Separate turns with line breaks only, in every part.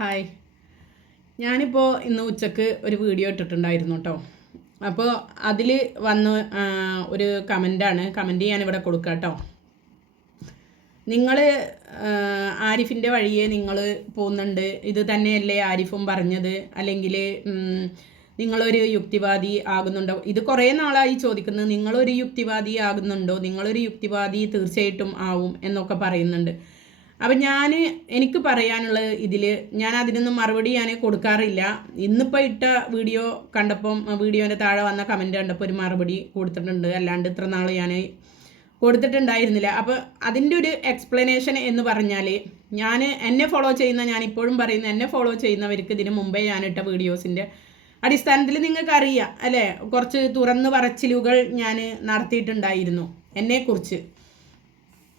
Hi ഞാനിപ്പോൾ ഇന്ന് ഉച്ചയ്ക്ക് ഒരു വീഡിയോ ഇട്ടിട്ടുണ്ടായിരുന്നു കേട്ടോ അപ്പോൾ അതിൽ വന്ന് ഒരു കമന്റാണ് കമന്റ് ഞാനിവിടെ കൊടുക്കാം കേട്ടോ നിങ്ങൾ ആരിഫിന്റെ വഴിയെ നിങ്ങൾ പോകുന്നുണ്ട്. ഇത് തന്നെയല്ലേ ആരിഫും പറഞ്ഞത്? അല്ലെങ്കിൽ നിങ്ങളൊരു യുക്തിവാദി ആകുന്നുണ്ടോ? ഇത് കുറേ നാളായി ചോദിക്കുന്നത് നിങ്ങളൊരു യുക്തിവാദി ആകുന്നുണ്ടോ? നിങ്ങളൊരു യുക്തിവാദി തീർച്ചയായിട്ടും ആവും എന്നൊക്കെ പറയുന്നുണ്ട്. അപ്പം ഞാൻ എനിക്ക് പറയാനുള്ളത് ഇതിൽ ഞാൻ അതിനൊന്നും മറുപടി ഞാൻ കൊടുക്കാറില്ല. ഇന്നിപ്പോൾ ഇട്ട വീഡിയോ കണ്ടപ്പം വീഡിയോന്റെ താഴെ വന്ന കമന്റ് കണ്ടപ്പോൾ ഒരു മറുപടി കൊടുത്തിട്ടുണ്ട്. അല്ലാണ്ട് ഇത്ര നാൾ ഞാൻ കൊടുത്തിട്ടുണ്ടായിരുന്നില്ല. അപ്പോൾ അതിന്റെ ഒരു എക്സ്പ്ലനേഷൻ എന്ന് പറഞ്ഞാൽ ഞാൻ എന്നെ ഫോളോ ചെയ്യുന്ന ഞാൻ ഇപ്പോഴും പറയുന്ന എന്നെ ഫോളോ ചെയ്യുന്നവർക്ക് ഇതിന് മുമ്പേ ഞാൻ ഇട്ട വീഡിയോസിന്റെ അടിസ്ഥാനത്തിൽ നിങ്ങൾക്ക് അറിയാം അല്ലേ? കുറച്ച് തുറന്നു പറച്ചിലുകൾ ഞാൻ നടത്തിയിട്ടുണ്ടായിരുന്നു എന്നെക്കുറിച്ച്.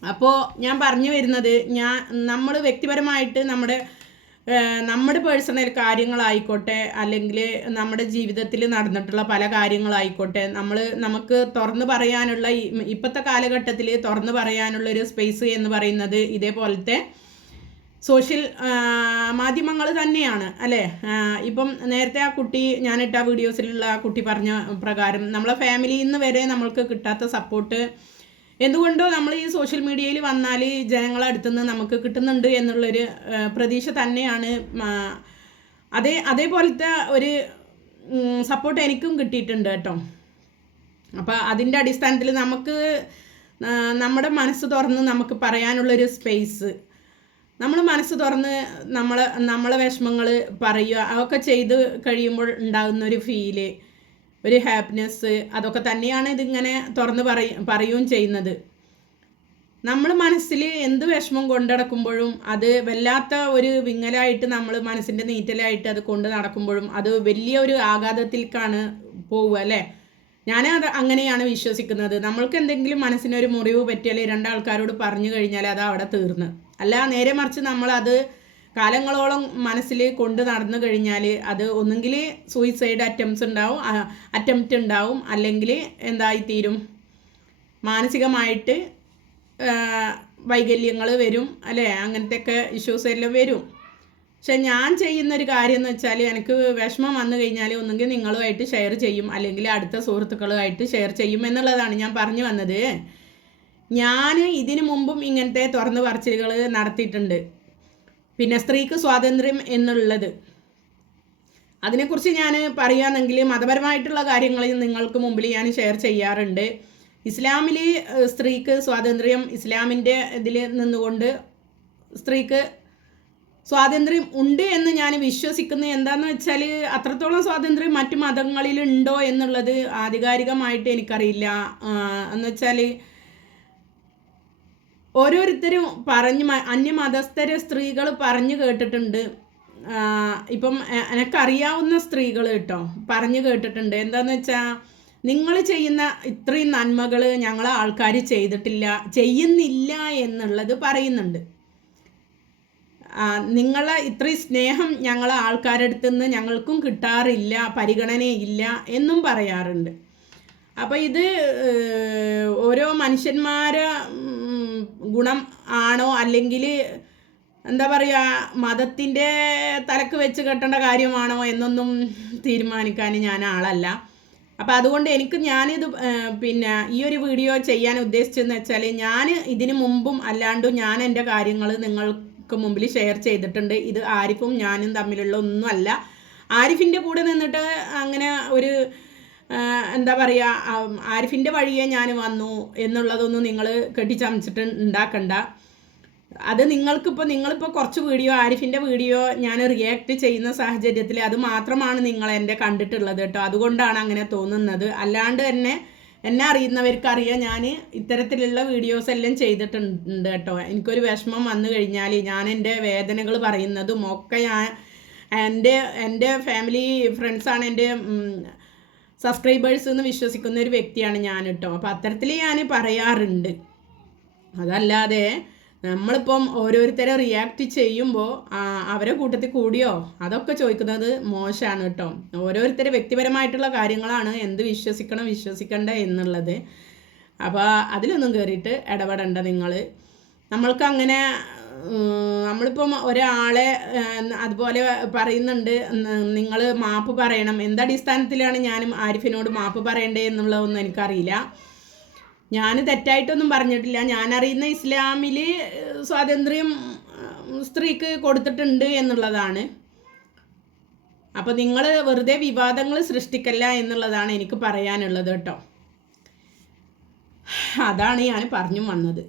അപ്പോൾ ഞാൻ പറഞ്ഞു വരുന്നത് ഞാൻ നമ്മൾ വ്യക്തിപരമായിട്ട് നമ്മുടെ നമ്മുടെ പേഴ്സണൽ കാര്യങ്ങളായിക്കോട്ടെ അല്ലെങ്കിൽ നമ്മുടെ ജീവിതത്തിൽ നടന്നിട്ടുള്ള പല കാര്യങ്ങളായിക്കോട്ടെ നമ്മൾ നമുക്ക് തുറന്നു പറയാനുള്ള ഇപ്പോഴത്തെ കാലഘട്ടത്തിൽ തുറന്നു പറയാനുള്ള ഒരു സ്പേസ് എന്ന് പറയുന്നത് ഇതേപോലത്തെ സോഷ്യൽ മാധ്യമങ്ങൾ തന്നെയാണ് അല്ലേ? ഇപ്പം നേരത്തെ ആ കുട്ടി ഞാനിട്ട വീഡിയോസിലുള്ള ആ കുട്ടി പറഞ്ഞ പ്രകാരം നമ്മളെ ഫാമിലിയിൽ നിന്ന് വരെ നമ്മൾക്ക് കിട്ടാത്ത സപ്പോർട്ട് എന്തുകൊണ്ടോ നമ്മൾ ഈ സോഷ്യൽ മീഡിയയിൽ വന്നാൽ ജനങ്ങളടുത്തുനിന്ന് നമുക്ക് കിട്ടുന്നുണ്ട് എന്നുള്ളൊരു പ്രതീക്ഷ തന്നെയാണ് അതേ അതേപോലത്തെ ഒരു സപ്പോർട്ട് എനിക്കും കിട്ടിയിട്ടുണ്ട് കേട്ടോ. അപ്പോൾ അതിന്റെ അടിസ്ഥാനത്തിൽ നമുക്ക് നമ്മുടെ മനസ്സ് തുറന്ന് നമുക്ക് പറയാനുള്ളൊരു സ്പേസ് നമ്മൾ മനസ്സ് തുറന്ന് നമ്മൾ നമ്മളെ വിഷമങ്ങൾ പറയുക അതൊക്കെ ചെയ്ത് കഴിയുമ്പോൾ ഉണ്ടാകുന്ന ഒരു ഫീൽ ഒരു ഹാപ്പിനെസ് അതൊക്കെ തന്നെയാണ് ഇതിങ്ങനെ തുറന്ന് പറയ പറയുകയും ചെയ്യുന്നത്. നമ്മൾ മനസ്സിൽ എന്ത് വിഷമം കൊണ്ടടക്കുമ്പോഴും അത് വല്ലാത്ത ഒരു വിങ്ങലായിട്ട് നമ്മൾ മനസ്സിന്റെ നീറ്റലായിട്ട് അത് കൊണ്ട് നടക്കുമ്പോഴും അത് വലിയ ഒരു ആഘാതത്തിലേക്കാണ് പോവുക അല്ലേ? ഞാൻ അത് അങ്ങനെയാണ് വിശ്വസിക്കുന്നത്. നമ്മൾക്ക് എന്തെങ്കിലും മനസ്സിനൊരു മുറിവ് പറ്റിയാൽ രണ്ടാൾക്കാരോട് പറഞ്ഞു കഴിഞ്ഞാൽ അത് അവിടെ തീർന്ന്. അല്ല നേരെ മറിച്ച് നമ്മളത് കാലങ്ങളോളം മനസ്സിൽ കൊണ്ട് നടന്നു കഴിഞ്ഞാൽ അത് ഒന്നുകിൽ സൂയിസൈഡ് അറ്റംപ്റ്റ്സ് ഉണ്ടാവും അറ്റംപ്റ്റ് ഉണ്ടാവും അല്ലെങ്കിൽ എന്തായിത്തീരും? മാനസികമായിട്ട് വൈകല്യങ്ങൾ വരും അല്ലേ? അങ്ങനത്തെയൊക്കെ ഇഷ്യൂസ് എല്ലാം വരും. പക്ഷെ ഞാൻ ചെയ്യുന്ന ഒരു കാര്യം എന്ന് വെച്ചാൽ എനിക്ക് വിഷമം വന്നു കഴിഞ്ഞാൽ ഒന്നുകിൽ നിങ്ങളുമായിട്ട് ഷെയർ ചെയ്യും അല്ലെങ്കിൽ അടുത്ത സുഹൃത്തുക്കളുമായിട്ട് ഷെയർ ചെയ്യും എന്നുള്ളതാണ് ഞാൻ പറഞ്ഞു വന്നത്. ഞാൻ ഇതിനു മുമ്പും ഇങ്ങനത്തെ തുറന്നു പറച്ചിലുകൾ നടത്തിയിട്ടുണ്ട്. പിന്നെ സ്ത്രീക്ക് സ്വാതന്ത്ര്യം എന്നുള്ളത്. അതിനെക്കുറിച്ച് ഞാൻ പറയുകയാണെങ്കിൽ മതപരമായിട്ടുള്ള കാര്യങ്ങൾ നിങ്ങൾക്ക് മുമ്പിൽ ഞാൻ ഷെയർ ചെയ്യാറുണ്ട്. ഇസ്ലാമിൽ സ്ത്രീക്ക് സ്വാതന്ത്ര്യം ഇസ്ലാമിന്റെ ഇതിൽ നിന്നുകൊണ്ട് സ്ത്രീക്ക് സ്വാതന്ത്ര്യം ഉണ്ട് എന്ന് ഞാൻ വിശ്വസിക്കുന്നത് എന്താന്ന് വെച്ചാൽ അത്രത്തോളം സ്വാതന്ത്ര്യം മറ്റു മതങ്ങളിലുണ്ടോ എന്നുള്ളത് ആധികാരികമായിട്ട് എനിക്കറിയില്ല. എന്ന് വെച്ചാൽ ഓരോരുത്തരും പറഞ്ഞ് അന്യമതസ്ഥരെ സ്ത്രീകൾ പറഞ്ഞു കേട്ടിട്ടുണ്ട്. ഇപ്പം എനക്കറിയാവുന്ന സ്ത്രീകൾ കേട്ടോ പറഞ്ഞു കേട്ടിട്ടുണ്ട്. എന്താന്ന് വെച്ചാൽ നിങ്ങൾ ചെയ്യുന്ന ഇത്രയും നന്മകൾ ഞങ്ങളെ ആൾക്കാർ ചെയ്തിട്ടില്ല ചെയ്യുന്നില്ല എന്നുള്ളത് പറയുന്നുണ്ട്. നിങ്ങളെ ഇത്രയും സ്നേഹം ഞങ്ങളെ ആൾക്കാരുടെ അടുത്ത് നിന്ന് ഞങ്ങൾക്കും കിട്ടാറില്ല പരിഗണനയില്ല എന്നും പറയാറുണ്ട്. അപ്പോൾ ഇത് ഓരോ മനുഷ്യന്മാരെ ഗുണം ആണോ അല്ലെങ്കിൽ എന്താ പറയുക മതത്തിന്റെ തലക്ക് വെച്ച് കെട്ടേണ്ട കാര്യമാണോ എന്നൊന്നും തീരുമാനിക്കാൻ ഞാൻ ആളല്ല. അപ്പോൾ അതുകൊണ്ട് എനിക്ക് ഞാനിത് പിന്നെ ഈ ഒരു വീഡിയോ ചെയ്യാൻ ഉദ്ദേശിച്ചതെന്ന് വെച്ചാൽ ഞാൻ ഇതിനു മുമ്പും അല്ലാണ്ടും ഞാൻ എന്റെ കാര്യങ്ങൾ നിങ്ങൾക്ക് മുമ്പിൽ ഷെയർ ചെയ്തിട്ടുണ്ട്. ഇത് ആരിഫും ഞാനും തമ്മിലുള്ള ഒന്നുമല്ല. ആരിഫിന്റെ കൂടെ നിന്നിട്ട് അങ്ങനെ ഒരു എന്താ പറയുക ആരിഫിന്റെ വഴിയെ ഞാൻ വന്നു എന്നുള്ളതൊന്നും നിങ്ങൾ കെട്ടിച്ചമച്ചിട്ട് ഉണ്ടാക്കണ്ട അത് നിങ്ങൾക്കിപ്പോൾ നിങ്ങളിപ്പോൾ കുറച്ച് വീഡിയോ ആരിഫിന്റെ വീഡിയോ ഞാൻ റിയാക്ട് ചെയ്യുന്ന സാഹചര്യത്തിൽ അത് മാത്രമാണ് നിങ്ങൾ എന്റെ കണ്ടിട്ടുള്ളത് കേട്ടോ. അതുകൊണ്ടാണ് അങ്ങനെ തോന്നുന്നത്. അല്ലാണ്ട് തന്നെ എന്നെ അറിയുന്നവർക്ക് അറിയാം ഞാൻ ഇത്തരത്തിലുള്ള വീഡിയോസ് എല്ലാം ചെയ്തിട്ടുണ്ട് കേട്ടോ. എനിക്കൊരു വിഷമം വന്നു കഴിഞ്ഞാൽ ഞാൻ എന്റെ വേദനകൾ പറയുന്നതും ഒക്കെ ഞാൻ എന്റെ എന്റെ ഫാമിലി ഫ്രണ്ട്സാണ് എന്റെ സബ്സ്ക്രൈബേഴ്സ് എന്ന് വിശ്വസിക്കുന്ന ഒരു വ്യക്തിയാണ് ഞാൻ കേട്ടോ അപ്പോൾ അത്തരത്തിൽ ഞാൻ പറയാറുണ്ട്. അതല്ലാതെ നമ്മളിപ്പം ഓരോരുത്തരെ റിയാക്ട് ചെയ്യുമ്പോൾ അവരെ കൂട്ടത്തിൽ കൂടിയോ? അതൊക്കെ ചോദിക്കുന്നത് മോശമാണ് കേട്ടോ. ഓരോരുത്തരെ വ്യക്തിപരമായിട്ടുള്ള കാര്യങ്ങളാണ് എന്ത് വിശ്വസിക്കണം വിശ്വസിക്കണ്ട എന്നുള്ളത്. അപ്പോൾ അതിലൊന്നും കയറിയിട്ട് ഇടപെടണ്ട നിങ്ങൾ നമ്മൾക്ക് അങ്ങനെ നമ്മളിപ്പം ഒരാളെ അതുപോലെ പറയുന്നുണ്ട് നിങ്ങൾ മാപ്പ് പറയണം. എന്തടിസ്ഥാനത്തിലാണ് ഞാനും ആരിഫിനോട് മാപ്പ് പറയണ്ടേ എന്നുള്ളതൊന്നും എനിക്കറിയില്ല. ഞാൻ തെറ്റായിട്ടൊന്നും പറഞ്ഞിട്ടില്ല. ഞാൻ അറിയുന്ന ഇസ്ലാമിൽ സ്വാതന്ത്ര്യം സ്ത്രീക്ക് കൊടുത്തിട്ടുണ്ട് എന്നുള്ളതാണ്. അപ്പോൾ നിങ്ങൾ വെറുതെ വിവാദങ്ങൾ സൃഷ്ടിക്കല്ല എന്നുള്ളതാണ് എനിക്ക് പറയാനുള്ളത് കേട്ടോ. അതാണ് ഞാൻ പറഞ്ഞു വന്നത്.